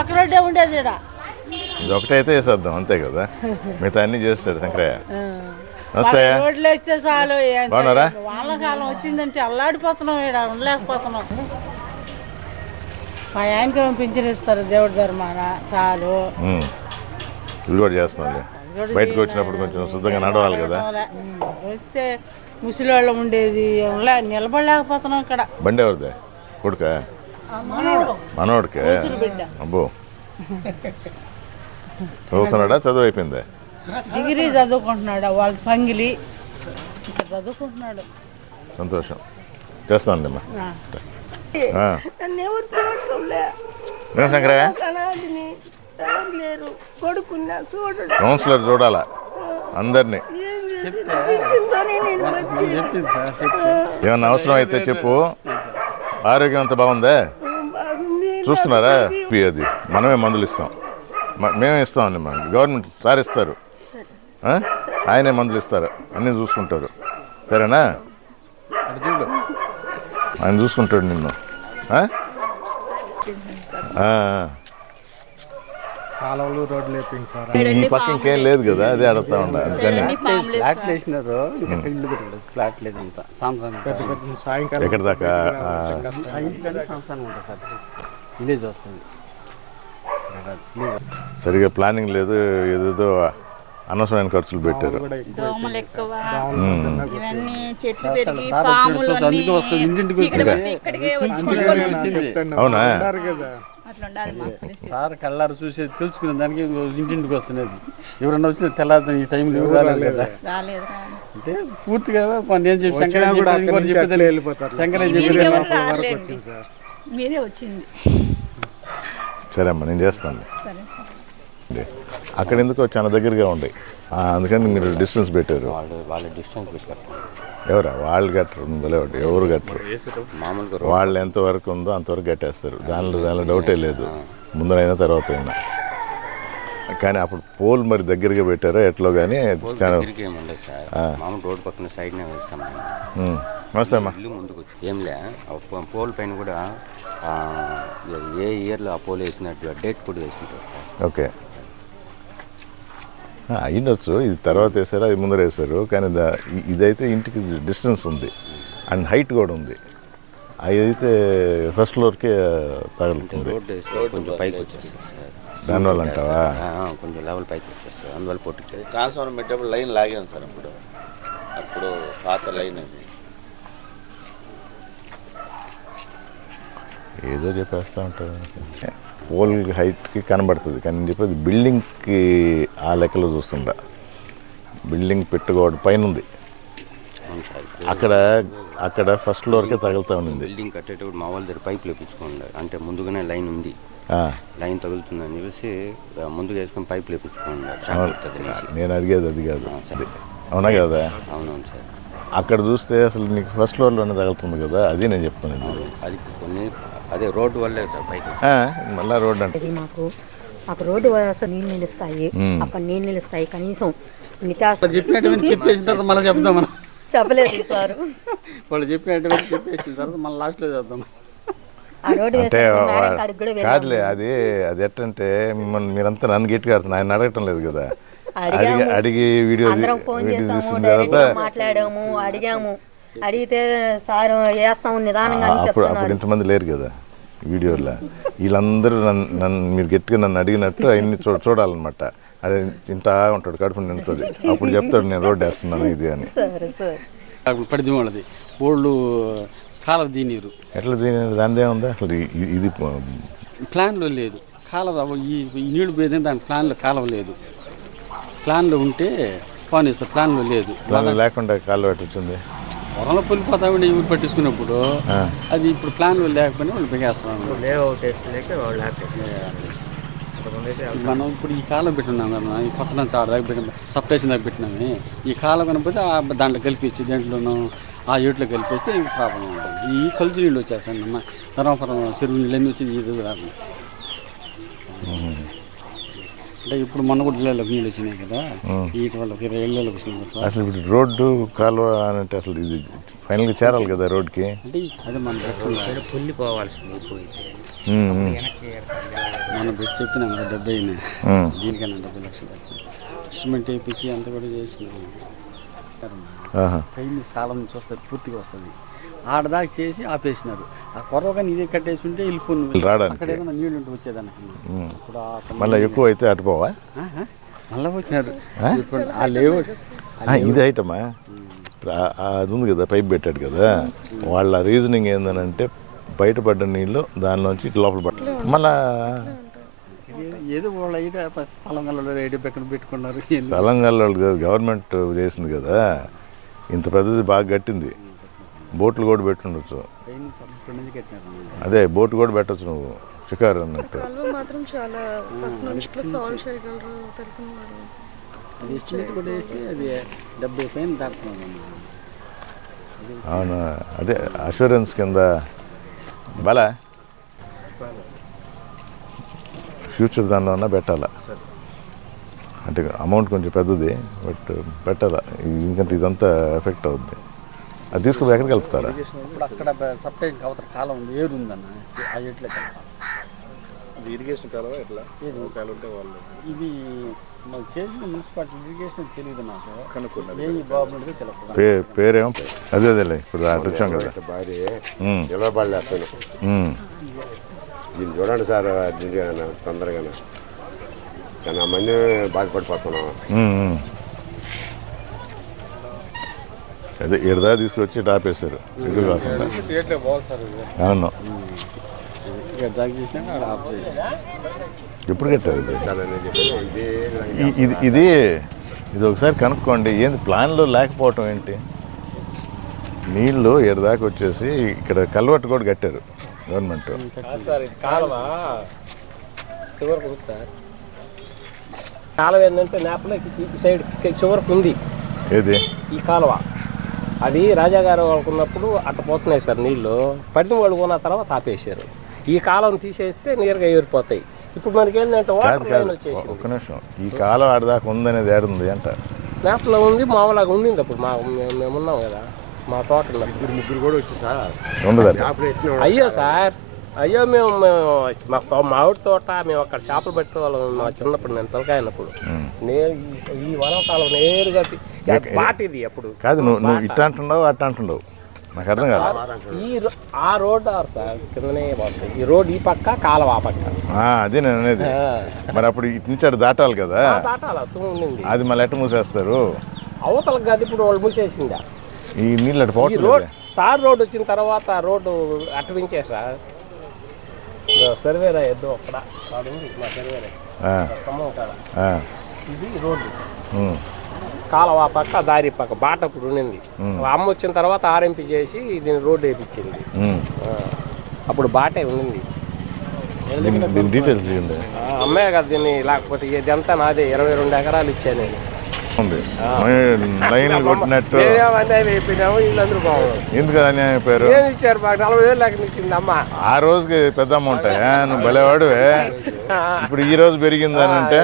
ఒక్క రోడ్డే ఉండేది ఇక్కడ. ఇది ఒకటే అయితే వేసేద్దాం అంతే కదా, మిగతా అన్నీ చేస్తాడు శంకరయ్య. రోడ్లు వేస్తే చాలు. బాగున్నారా? వానకాలం వచ్చిందంటే అల్లాడిపోతున్నాం, ఇక్కడ ఉండలేకపోతున్నాం. మా ఆయనకి పింఛన్ ఇస్తారు దేవుడి ధర్మాన, చాలు. ఇది కూడా చేస్తాం. బయటకు వచ్చినప్పుడు కొంచెం శుద్ధంగా నడవాలి కదా. వస్తే ముసలివాళ్ళం ఉండేది, నిలబడలేకపోతున్నాం ఇక్కడ. బండి ఎవరిదే? కొడుక? మనోడికే? అబ్బో, చదువుతున్నాడా? చదువు అయిపోయిందే? డిగ్రీ చదువుకుంటున్నాడు, వాళ్ళ పంగిలి ఇక్కడ చదువుకుంటున్నాడు. సంతోషం. చేస్తానండి అమ్మా. శంకరయ్య కౌన్సిలర్ చూడాలా అందరినీ. ఏమన్నా అవసరం అయితే చెప్పు. ఆరోగ్యం అంత బాగుందే? చూస్తున్నారా? అది మనమే మందులు ఇస్తాం, మేమే ఇస్తామండి. మన గవర్నమెంట్ సార్ ఇస్తారు, ఆయనే మందులు ఇస్తారు, అన్నీ చూసుకుంటారు. సరేనా? ఆయన చూసుకుంటాడు నిన్ను. కాలువలు రోడ్లు వేపింది సార్. ఈ పక్క ఇంకేం లేదు కదా, అదే అడుగుతా ఉండా. ఫ్లాట్లు వేసినారు, ఇల్లు ఫ్లాట్ లేదు. అంతా సాయంకాలం సాయంకాలం ఎక్కడి దాకా సంవత్సరానికి ఉంటుంది సార్. విలేజ్ వస్తుంది. సరిగా ప్లానింగ్ లేదు, ఏదేదో అనవసరమైన ఖర్చులు పెట్టారు. అవునా? సార్ కళ్ళారు చూసి తెలుసుకునే దానికి ఇంటింటికి వస్తున్నది. ఎవరన్నా వచ్చిన తెల్లారు ఈ టైంలో ఎవరు రాలేదు కదా. అంటే పూర్తిగా నేను చెప్పి మీరే వచ్చింది. సరే అమ్మా, నేను చేస్తాను. అక్కడ ఎందుకో చాలా దగ్గరగా ఉండే, అందుకని మీరు డిస్టెన్స్ పెట్టారు. వాళ్ళు డిస్టెన్స్ పెట్టారు. ఎవరా? వాళ్ళు కట్టరు, ఎవరు కట్టరు. వాళ్ళు ఎంతవరకు ఉందో అంతవరకు కట్టేస్తారు. దానిలో డౌటే లేదు, ముందరైనా తర్వాత అయినా. కానీ అప్పుడు పోల్ మరి దగ్గరగా పెట్టారో ఎట్లో కానీ చాలా రోడ్ పక్కన సైడ్నే వేస్తాం. నమస్తే అమ్మా. ఇల్లు ముందుకు వచ్చి ఏంలే పోల్ పైన కూడా ఏ ఇయర్లో ఆ పోల్ వేసినట్టు డేట్ కూడా వేసింటారు సార్. ఓకే, అయ్యిండొచ్చు. ఇది తర్వాత వేసారు, అది ముందర వేసారు. కానీ ఇదైతే ఇంటికి డిస్టెన్స్ ఉంది అండ్ హైట్ కూడా ఉంది. అదైతే ఫస్ట్ ఫ్లోర్కే తగులుతుంది. రోడ్ వేస్తే కొంచెం పైకి వచ్చేస్తారు సార్. దానివల్ల అంటావా? కొంచెం లెవెల్ పైకి వచ్చేస్తారు, అందువల్ల పొట్టుకి. ట్రాన్స్ఫార్మర్ పెట్టేప్పుడు లైన్ లాగాను సార్. అప్పుడు పాత లైన్ అది ఏదో చెప్పేస్తూ ఉంటారు. పోల్ హైట్కి కనబడుతుంది కానీ నేను చెప్పేది బిల్డింగ్కి ఆ లెక్కలో చూస్తుంటా. బిల్డింగ్ పెట్టుకోవడం పైన ఉంది, అక్కడ ఫస్ట్ ఫ్లోర్కే తగులుతూ ఉంది. బిల్డింగ్ కట్టేటప్పుడు మా వాళ్ళ దగ్గర పైప్ లేపించుకోండి, అంటే ముందుగానే లైన్ ఉంది, లైన్ తగులుతుందని చెప్పేసి ముందుగా వేసుకొని పైప్ లేపించుకోండి. నేను అడిగేది అది కాదు. అవునా కదా? అవునవును సార్. అక్కడ చూస్తే అసలు నీకు ఫస్ట్ ఫ్లోర్లోనే తగులుతుంది కదా, అది నేను చెప్తున్నాను. అది కొన్ని అదే రోడ్డు వల్లే సార్ పైకి. మళ్ళీ రోడ్డు అంటే మాకు రోడ్డు అసలు నీళ్ళు నిలుస్తాయి, అక్కడ నీళ్ళు నిలుస్తాయి. కనీసం చెప్పినట్టు చెప్పేసిన తర్వాత మళ్ళీ చెప్తాం. మనం చెప్పలేదు సార్, వాళ్ళు చెప్పినట్టు చెప్పేసిన తర్వాత మళ్ళీ లాస్ట్లో చెప్తాం. అంటే కాదులే, అది ఎట్టంటే మిమ్మల్ని మీరంతా నన్ను గట్టిగా ఆడుతున్నా, ఆయన అడగటం లేదు కదా. అడిగి వీడియో తీసిన తర్వాత మాట్లాడాము, అడిగాము. అడిగితే సార్ వేస్తాము నిదానంగా. అప్పుడు ఇంతమంది లేరు కదా వీడియోలో. వీళ్ళందరూ మీరు గట్టిగా నన్ను అడిగినట్టు అవన్నీ చూడాలన్నమాట. అదే తింటా ఉంటాడు, కడుపు నిండుతుంది. అప్పుడు చెప్తాడు నేను రోడ్డు వేస్తున్నాను ఇది అని. పడిది వాళ్ళది ఓళ్ళు కాలువ దీనీరు ఎట్లా దీని దానిదే ఉందా అసలు? ఇది ప్లాన్లో లేదు కాలువ. ఈ నీళ్లు పోయేది దాని ప్లాన్లో కాలువ లేదు. ప్లాన్లో ఉంటే పానిస్తా, ప్లాన్లో లేదు. లేకుండా కాలువ పెట్టింది. పొలంలో పొలిపోతా ఉండి ఊరు పట్టించుకున్నప్పుడు అది ఇప్పుడు ప్లాన్లో లేకపోయినా వాళ్ళు పెగేస్తున్నాం. మనం ఇప్పుడు ఈ కాలం పెట్టున్నాం కదా, ఈ ఫస్ట్ నుంచి ఆడ దాకా పెట్టిన సప్టేషన్ దాకా పెట్టినామే. ఈ కాలం కనిపోతే దాంట్లో కలిపించి దేంట్లోనూ ఆ ఏట్లో కలిపేస్తే ఇంక ప్రాబ్లం ఉంటుంది. ఈ కలుచు నీళ్ళు వచ్చేస్తాయి అన్న ధర్మపురం చెరువు నీళ్ళు అన్నీ వచ్చి ఇది రాకుండా. అంటే ఇప్పుడు మొన్న కూడా ఇళ్ళకి నీళ్ళు వచ్చినాయి కదా, వీటి వల్ల 20 ఏళ్ళకి వచ్చినాయి కదా. అసలు ఇప్పుడు రోడ్డు కాలువ అంటే అసలు ఇది ఫైనల్గా చేరాలి కదా రోడ్కి. అంటే అదే మన పొల్లి పోవాల్సింది. మనం పెట్టి చెప్పినాం కదా 70 దీనికన్నా 70 లక్షలు ఇన్స్ట్రుమెంట్ వేయించి అంత కూడా చేసినాం. పైన కాలం నుంచి వస్తుంది, పూర్తిగా వస్తుంది. ఆడదాకా చేసి ఆపేసినారు. ఆ కొరవగా ఇదే కట్టేసి ఉంటే వెళ్ళిపోయి అక్కడ ఏదైనా నీళ్ళు ఉంటే వచ్చేదానికి. మళ్ళీ ఎక్కువ అయితే అటుపోవా మళ్ళీ వచ్చినారు. ఆ లేవు ఇది ఐటమా అది ఉంది కదా, పైప్ పెట్టాడు కదా, వాళ్ళ రీజనింగ్ ఏందనంటే బయటపడ్డ నీళ్ళు దానిలోంచి లోపల పట్టాలి. మళ్ళా ఏదో వాళ్ళు అయితే స్థలంగాల్లో రేడియో పక్కన పెట్టుకున్నారు. స్థలంగాల్లో గవర్నమెంట్ చేసింది కదా, ఇంత పెద్దది బాగా కట్టింది. బోట్లు కూడా పెట్టుండొచ్చు. అదే బోట్ కూడా పెట్టచ్చు నువ్వు, షికారు అన్నట్టు. అవునా, అదే అష్యూరెన్స్ కింద బలా ఫ్యూచర్ దానిలో ఉన్నా పెట్టాలా. అంటే అమౌంట్ కొంచెం పెద్దది, బట్ పెట్టాలా, ఎందుకంటే ఇదంతా ఎఫెక్ట్ అవుద్ది. అది తీసుకుని ఎక్కడ కలుపుతారా? ఇప్పుడు అక్కడ సప్లై అవతల కాలం ఉంది, ఏరు ఉందన్న, ఆ ఎట్లా ఇరిగేషన్ కాలం ఎట్లా ఉంటే వాళ్ళు ఇది మాకు చేసిన మున్సిపాలిటీ ఇరిగేషన్ తెలియదు నాకు, కనుక్కున్నది ఏ బాగుంటుందో తెలుస్తుంది. పేరేమో అదే అదేలే, ఇప్పుడు అటు వచ్చాం కదా. నిలబడలేస్తాను దీన్ని చూడండి సార్, తొందరగానే చాలా మంది బాధపడిపోతున్నాం. అదే ఎడదా తీసుకొచ్చి ఆపేశారు, ఎదురు కాకుండా. అవును, ఎప్పుడు కట్టారు ఇది? ఇది ఒకసారి కనుక్కోండి, ఏంది ప్లాన్లో లేకపోవటం ఏంటి? నీళ్ళు ఎడదాకా వచ్చేసి ఇక్కడ కల్వర్ట్ కూడా కట్టారు గవర్నమెంట్. కాలువ చివరికి ఉంది సార్. కాలువ ఏంటంటే నేపలో ఈ సైడ్ చివరికి ఉంది. ఏది ఈ కాలువ? అది రాజాగారు వాళ్ళకున్నప్పుడు అట్ట పోతున్నాయి సార్ నీళ్ళు. పడిన వాళ్ళు కొన్న తర్వాత ఆపేశారు. ఈ కాలం తీసేస్తే నేరుగా ఏరిపోతాయి. ఇప్పుడు మనకి ఏంటంటే వాటర్ లైన్ వచ్చేసి. ఒక్క నిమిషం, ఈ కాలం ఆడదాకా ఉందనేది ఏడుంది అంట? నేపలో ఉంది, మామూలుగా ఉండింది. అప్పుడు మేమున్నాం కదా, మా తోటలో ముగ్గురు కూడా వచ్చి సార్ ఉండదు. అయ్యో సార్, అయ్యో మేము మా ఆవిడ తోట, మేము అక్కడ చేపలు పెట్టేవాళ్ళం. మా చిన్నప్పుడు, నేను తలకాయనప్పుడు ఈ వనకాలం నేరుగా బాట ఇది. అప్పుడు కాదు, నువ్వు ఇట్ట అంటున్నావు అట్ట అంటున్నావు, నాకు అర్థం కాదు. ఆ రోడ్ సార్ కిందనే పోతాయి. ఈ రోడ్ ఈ పక్క, కాలువ ఆ పక్క. అదే నేను అనేది. మరి అప్పుడు ఇటు నుంచి అటు దాటాలి కదా, ఉండింది. అది మళ్ళీ ఎట్ట మూసేస్తారు? అవతలకు కాదు, ఇప్పుడు వాళ్ళు మూసేసిందా ఈ నీళ్ళు అటు పోవట్లేదు. రోడ్ స్టార్ రోడ్ వచ్చిన తర్వాత రోడ్డు అటువించే సార్. సర్వేరా ఎద్దు అక్కడ ఉంది, మా సర్వేరా ఇది రోడ్డు. కాలువ పక్క, దారి పక్క బాట ఇప్పుడు ఉండింది. అమ్మ వచ్చిన తర్వాత ఆర్ఎంపీ చేసి దీన్ని రోడ్డు వేయించింది. అప్పుడు బాటే ఉండింది. డీటెయిల్స్ అమ్మే కదా దీన్ని, లేకపోతే ఇదంతా నాదే. 22 ఎకరాలు ఇచ్చాను నేను. లైన్ కొట్టినట్టు వీళ్ళందరూ బాగుంది. ఎందుకు అన్యాయం అయిపోయారు? ఏమి ఇచ్చారు మాకు? 40,000 లెక్కన ఇచ్చింది అమ్మ. ఆ రోజుకి పెద్ద అమౌంట్. నువ్వు భలేవాడువే. ఇప్పుడు ఈ రోజు పెరిగిందని అంటే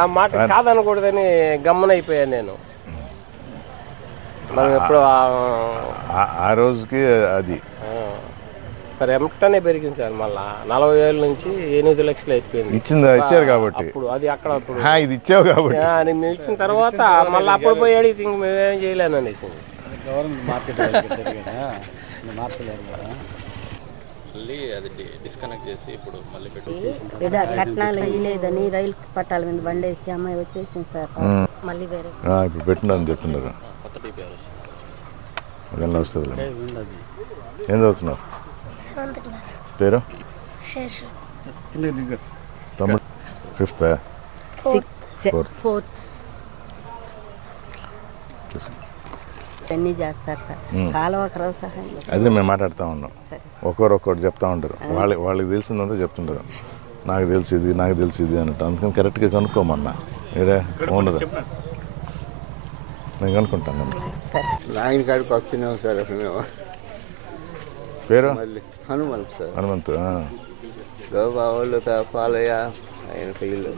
ఆ మాట కాదనకూడదని గమ్మనైపోయాను నేను. మనం ఎప్పుడు ఆ రోజుకి అది సరే ఎంటనే పెరిగింది సార్. మళ్ళా 40,000 నుంచి 8 లక్షలు అయిపోయింది. ఇచ్చారు కాబట్టి అప్పుడు అది అక్కడ అప్పుడు ఇది ఇచ్చావు కాబట్టి మేము ఇచ్చిన తర్వాత మళ్ళీ అప్పుడు పోయి అడిగితే ఇంక మేమేం చేయలేను అనేసి గవర్నమెంట్ మార్కెట్ మార్చలేరు కదా, మళ్ళీ అది డిస్కనెక్ట్ చేసి ఇప్పుడు మళ్ళీ పెట్టి కట్నాలు ఇవ్వలేదని రైలు పట్టాల మీద బండి వేస్తే అమ్మాయి వచ్చేసింది సార్. మళ్ళీ వేరే ఇప్పుడు పెట్టినారని చెప్తున్నారు. కొత్త టీపీఆర్ అదన్నా వస్తుంది. ఏం చదువుతున్నారు? పేరు? తమ్ముడు 5th? 4th అన్నీ చేస్తారు సార్. కాలువ క్రమ సహాయం అదే మేము మాట్లాడుతూ ఉన్నాం. ఒక్కొక్కటి చెప్తా ఉంటారు. వాళ్ళకి తెలిసిందంతా చెప్తుంటారు. నాకు తెలిసి ఇది, నాకు తెలిసి ఇది అన్నట్టు. అందుకని కరెక్ట్గా కనుక్కోమన్నా. మీరే ఉండదు, నేను కనుక్కుంటాను. ఆయన కాడికి వస్తున్నాం సార్. మేము పేరు హనుమంత్ సార్. హనుమంతు. గోబా వాళ్ళు పాలయ్య ఆయన పిల్లలు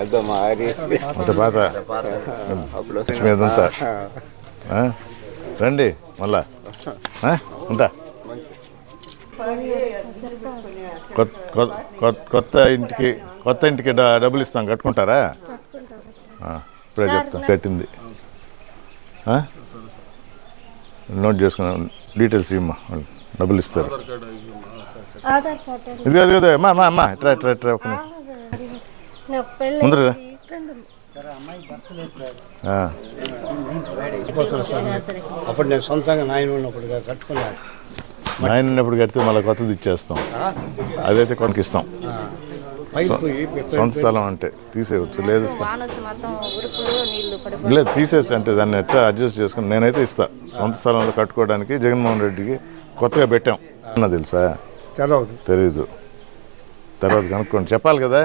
అదో మారి అంత పాత అప్పుడు మీదంతా రండి మళ్ళా ఉంటా. కొత్త ఇంటికి డబ్బులు ఇస్తాం, కట్టుకుంటారా? ఇప్పుడే చెప్తాను. కట్టింది నోట్ చేసుకున్నాం, డీటెయిల్స్ ఇమ్మా, డబ్బులు ఇస్తారు. ఇది అదే అమ్మా ట్రై ముందర అప్పుడు నేను సొంతంగా నాయన ఉన్నప్పుడు కట్టుకున్నాను. నాయన ఉన్నప్పుడు కడితే మళ్ళీ కొత్తది ఇచ్చేస్తాం, అదైతే కొనకిస్తాం. సొంత స్థలం అంటే తీసేయచ్చు, లేదు లేదు తీసేసి అంటే దాన్ని ఎట్లా అడ్జస్ట్ చేసుకుని నేనైతే ఇస్తా. సొంత స్థలంలో కట్టుకోవడానికి జగన్మోహన్ రెడ్డికి కొత్తగా పెట్టాం అన్న తెలుసా? తెలీదు, తర్వాత కనుక్కోండి, చెప్పాలి కదా.